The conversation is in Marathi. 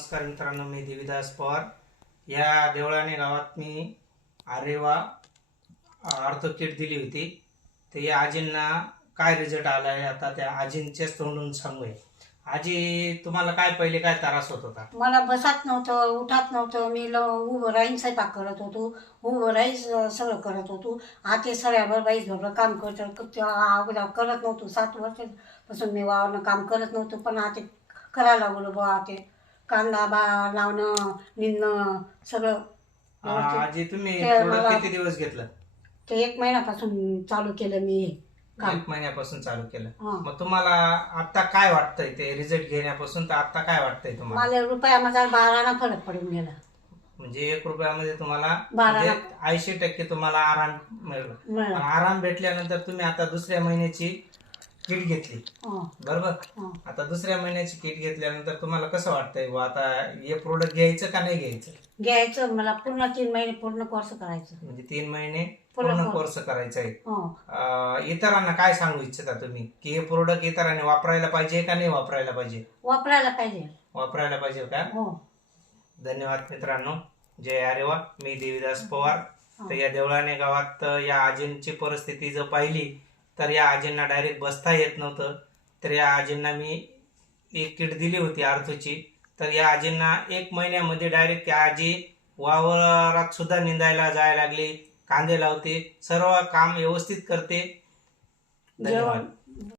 नमस्कार मित्रांनो, मी देवीदास पवार. या देवळाणे गावात मी आरेवा अर्थ किट दिली होती. तर या आजींना काय रिझल्ट आला आहे आता त्या आजींच्याच तोंडून सांगूया. आजी, तुम्हाला काय पहिले काय त्रास होत होता? मला बसात नव्हतं, उठात नव्हतं. मी उभं राहीन स्वयंपाक करत होतो, उभं राहीच सगळं करत होतो. आते सगळ्यावर बाईच बरोबर काम अगोदर करत नव्हतो. 7 वर्षापासून मी वावरनं काम करत नव्हतो, पण आता करायला लागलो बुवा. ते कांदा लावणं, निंदणं सगळं व्यवस्थित. आजी, तुम्ही ते प्रोडक्ट मला- किती दिवस घेतलं? ते 1 महिन्यापासून चालू केलं मी हे काम. 1 महिन्यापासून चालू केलं. हा. मग तुम्हाला आता काय वाटतंय ते रिझल्ट घेण्यापासून? तर आता काय वाटतंय तुम्हाला? मला रुपया माझा 12 फरक पडून गेला. म्हणजे 1 रुपयामध्ये तुम्हाला 12 80% तुम्हाला आराम मिळाला. मिळाला. आराम भेटल्यानंतर तुम्ही आता दुसऱ्या महिन्याची किट घेतली, हं, बरोबर? हं. आता दुसऱ्या महिन्याची किट घेतल्यानंतर तुम्हाला कसं वाटतंय बुवा, आता हे प्रोडक्ट घ्यायचं का नाही घ्यायचं? घ्यायचं. मला पूर्ण 3 महिने पूर्ण कोर्स करायचं. म्हणजे 3 महिने पूर्ण पूर्ण कोर्स. कोर्स करायचा आहे. हं. इतरांना काय सांगू इच्छिता तुम्ही की हे प्रोडक्ट इतरांनी वापरायला पाहिजे का नाही वापरायला पाहिजे? वापरायला पाहिजे. वापरायला पाहिजे का? हो. धन्यवाद मित्रांनो. जय आरेवा. मी देवीदास पवार. तर या देवळाणे गावात या आजींची परिस्थिती जर पाहिली तर या आजींना डायरेक्ट बसता येत नव्हतं. तर या आजींना मी एक किट दिली होती आर्थोची. तर या आजींना 1 महिन्यामध्ये डायरेक्ट त्या आजी वावरात सुद्धा निंदायला जायला लागली, कांदे लावते, सर्व काम व्यवस्थित करते. धन्यवाद.